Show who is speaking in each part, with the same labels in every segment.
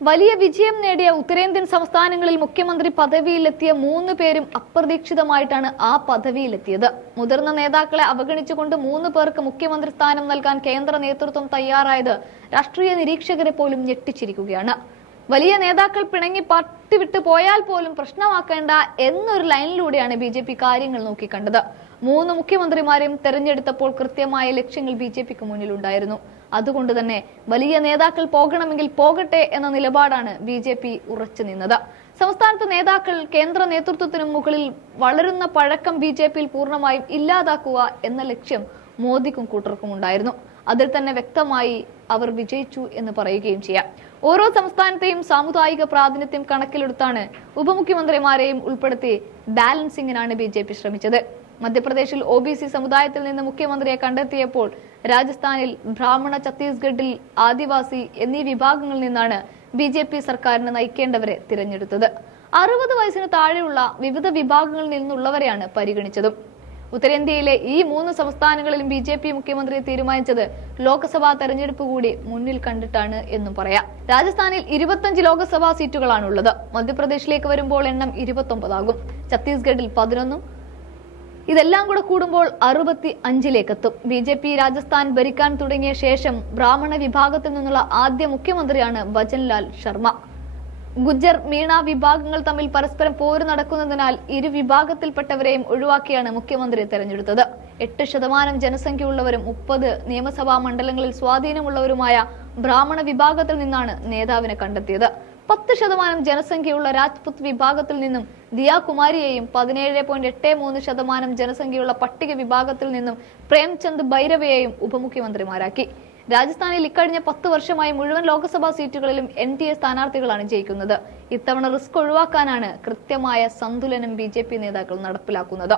Speaker 1: വലിയ വിജയം നേടിയ ഉത്തരേന്ത്യൻ സംസ്ഥാനങ്ങളിൽ മുഖ്യമന്ത്രി പദവിയിലെത്തിയ മൂന്ന് പേരും അപ്രതീക്ഷിതമായിട്ടാണ് ആ പദവിയിലെത്തിയത്. മുതിർന്ന നേതാക്കളെ അവഗണിച്ചുകൊണ്ട് മൂന്ന് പേർക്ക് മുഖ്യമന്ത്രി സ്ഥാനം നൽകാൻ കേന്ദ്ര നേതൃത്വം തയ്യാറായത് രാഷ്ട്രീയ നിരീക്ഷകരെ പോലും ഞെട്ടിച്ചിരിക്കുകയാണ്. വലിയ നേതാക്കൾ പിണങ്ങി പട്ടി വിട്ടു പോയാൽ പോലും പ്രശ്നമാക്കേണ്ട എന്നൊരു ലൈനിലൂടെയാണ് ബി ജെ പി കാര്യങ്ങൾ നോക്കിക്കണ്ടത്. മൂന്ന് മുഖ്യമന്ത്രിമാരെയും തെരഞ്ഞെടുത്തപ്പോൾ കൃത്യമായ ലക്ഷ്യങ്ങൾ ബി ജെ പിക്ക് മുന്നിലുണ്ടായിരുന്നു. അതുകൊണ്ട് തന്നെ വലിയ നേതാക്കൾ പോകണമെങ്കിൽ പോകട്ടെ എന്ന നിലപാടാണ് ബി ജെ പി ഉറച്ചു നിന്നത്. സംസ്ഥാനത്ത് നേതാക്കൾ കേന്ദ്ര നേതൃത്വത്തിനും മുകളിൽ വളരുന്ന പഴക്കം ബി ജെ പിയിൽ പൂർണമായും ഇല്ലാതാക്കുക എന്ന ലക്ഷ്യം മോദിക്കും കൂട്ടർക്കും ഉണ്ടായിരുന്നു. അതിൽ തന്നെ വ്യക്തമായി അവർ വിജയിച്ചു എന്ന് പറയുകയും ചെയ്യാം. ഓരോ സംസ്ഥാനത്തെയും സാമുദായിക പ്രാതിനിധ്യം കണക്കിലെടുത്താണ് ഉപമുഖ്യമന്ത്രിമാരെയും ഉൾപ്പെടുത്തി ബാലൻസിംഗിനാണ് ബി ജെ പി ശ്രമിച്ചത്. മധ്യപ്രദേശിൽ ഒ ബി സി സമുദായത്തിൽ നിന്ന് മുഖ്യമന്ത്രിയെ കണ്ടെത്തിയപ്പോൾ രാജസ്ഥാനിൽ ബ്രാഹ്മണ ഛത്തീസ്ഗഡിൽ ആദിവാസി എന്നീ വിഭാഗങ്ങളിൽ നിന്നാണ് ബി ജെ പി സർക്കാരിനെ നയിക്കേണ്ടവരെ തിരഞ്ഞെടുത്തത്. അറുപത് വയസ്സിന് താഴെയുള്ള വിവിധ വിഭാഗങ്ങളിൽ നിന്നുള്ളവരെയാണ് പരിഗണിച്ചതും. ഉത്തരേന്ത്യയിലെ ഈ മൂന്ന് സംസ്ഥാനങ്ങളിലും ബി ജെ പി മുഖ്യമന്ത്രിയെ തീരുമാനിച്ചത് ലോക്സഭാ തെരഞ്ഞെടുപ്പ് കൂടി മുന്നിൽ കണ്ടിട്ടാണ് എന്നും പറയാം. രാജസ്ഥാനിൽ ഇരുപത്തഞ്ച് ലോക്സഭാ സീറ്റുകളാണുള്ളത്. മധ്യപ്രദേശിലേക്ക് വരുമ്പോൾ എണ്ണം ഇരുപത്തൊമ്പതാകും. ഛത്തീസ്ഗഡിൽ പതിനൊന്നും ഇതെല്ലാം കൂടെ കൂടുമ്പോൾ അറുപത്തി അഞ്ചിലേക്കെത്തും ബി ജെ പി രാജസ്ഥാൻ ഭരിക്കാൻ തുടങ്ങിയ ശേഷം ബ്രാഹ്മണ വിഭാഗത്തിൽ നിന്നുള്ള ആദ്യ മുഖ്യമന്ത്രിയാണ് ഭജൻലാൽ ശർമ്മ. ഗുജ്ജർ മീണ വിഭാഗങ്ങൾ തമ്മിൽ പരസ്പരം പോര് നടക്കുന്നതിനാൽ ഇരു വിഭാഗത്തിൽപ്പെട്ടവരെയും ഒഴിവാക്കിയാണ് മുഖ്യമന്ത്രി തെരഞ്ഞെടുത്തത്. എട്ട് ശതമാനം ജനസംഖ്യയുള്ളവരും മുപ്പത് നിയമസഭാ മണ്ഡലങ്ങളിൽ സ്വാധീനമുള്ളവരുമായ ബ്രാഹ്മണ വിഭാഗത്തിൽ നിന്നാണ് നേതാവിനെ കണ്ടെത്തിയത്. പത്ത് ശതമാനം ജനസംഖ്യയുള്ള രാജ്പുത് വിഭാഗത്തിൽ നിന്നും ദിയാ കുമാരിയെയും പതിനേഴ് പോയിന്റ് എട്ട് മൂന്ന് ശതമാനം ജനസംഖ്യയുള്ള പട്ടിക വിഭാഗത്തിൽ നിന്നും പ്രേംചന്ദ് ഭൈരവയെയും ഉപമുഖ്യമന്ത്രിമാരാക്കി. രാജസ്ഥാനിൽ ഇക്കഴിഞ്ഞ പത്ത് വർഷമായി മുഴുവൻ ലോക്സഭാ സീറ്റുകളിലും എൻ ഡി എ സ്ഥാനാർത്ഥികളാണ് ജയിക്കുന്നത്. ഇത്തവണ റിസ്ക് ഒഴിവാക്കാനാണ് കൃത്യമായ സന്തുലനം ബി നേതാക്കൾ നടപ്പിലാക്കുന്നത്.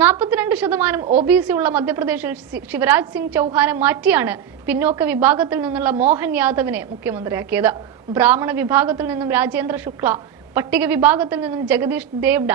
Speaker 1: നാൽപ്പത്തിരണ്ട് ശതമാനം ഒ ബി സി ഉള്ള മധ്യപ്രദേശിൽ ശിവരാജ് സിംഗ് ചൌഹാനെ മാറ്റിയാണ് പിന്നോക്ക വിഭാഗത്തിൽ നിന്നുള്ള മോഹൻ യാദവിനെ മുഖ്യമന്ത്രിയാക്കിയത്. ബ്രാഹ്മണ വിഭാഗത്തിൽ നിന്നും രാജേന്ദ്ര ശുക്ല പട്ടിക വിഭാഗത്തിൽ നിന്നും ജഗദീഷ് ദേവ്ഡ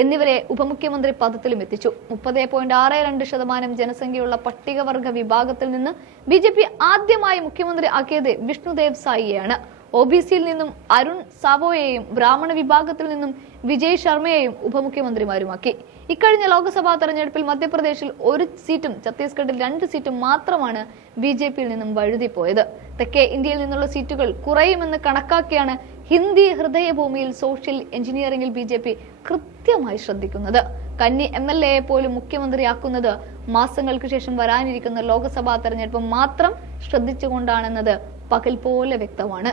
Speaker 1: എന്നിവരെ ഉപമുഖ്യമന്ത്രി പദത്തിലും എത്തിച്ചു. മുപ്പത് പോയിന്റ് ആറ് രണ്ട് ശതമാനം ജനസംഖ്യയുള്ള പട്ടികവർഗ വിഭാഗത്തിൽ നിന്ന് ബി ജെ പി ആദ്യമായി മുഖ്യമന്ത്രി ആക്കിയത് വിഷ്ണുദേവ് സായിയെയാണ്. ഒ ബി സിയിൽ നിന്നും അരുൺ സാവോയെയും ബ്രാഹ്മണ വിഭാഗത്തിൽ നിന്നും വിജയ് ശർമ്മയെയും ഉപമുഖ്യമന്ത്രിമാരുമാക്കി. ഇക്കഴിഞ്ഞ ലോക്സഭാ തെരഞ്ഞെടുപ്പിൽ മധ്യപ്രദേശിൽ ഒരു സീറ്റും ഛത്തീസ്ഗഡിൽ രണ്ട് സീറ്റും മാത്രമാണ് ബി ജെ പിയിൽ നിന്നും വഴുതിപ്പോയത്. തെക്കേ ഇന്ത്യയിൽ നിന്നുള്ള സീറ്റുകൾ കുറയുമെന്ന് കണക്കാക്കിയാണ് ഹിന്ദി ഹൃദയഭൂമിയിൽ സോഷ്യൽ എഞ്ചിനീയറിംഗിൽ ബി ജെ പി കൃത്യമായി ശ്രദ്ധിക്കുന്നത്. കന്നി എം എൽ എയെ പോലും മുഖ്യമന്ത്രിയാക്കുന്നത് മാസങ്ങൾക്ക് ശേഷം വരാനിരിക്കുന്ന ലോക്സഭാ തെരഞ്ഞെടുപ്പ് മാത്രം ശ്രദ്ധിച്ചുകൊണ്ടാണെന്നത് പകൽ പോലെ വ്യക്തമാണ്.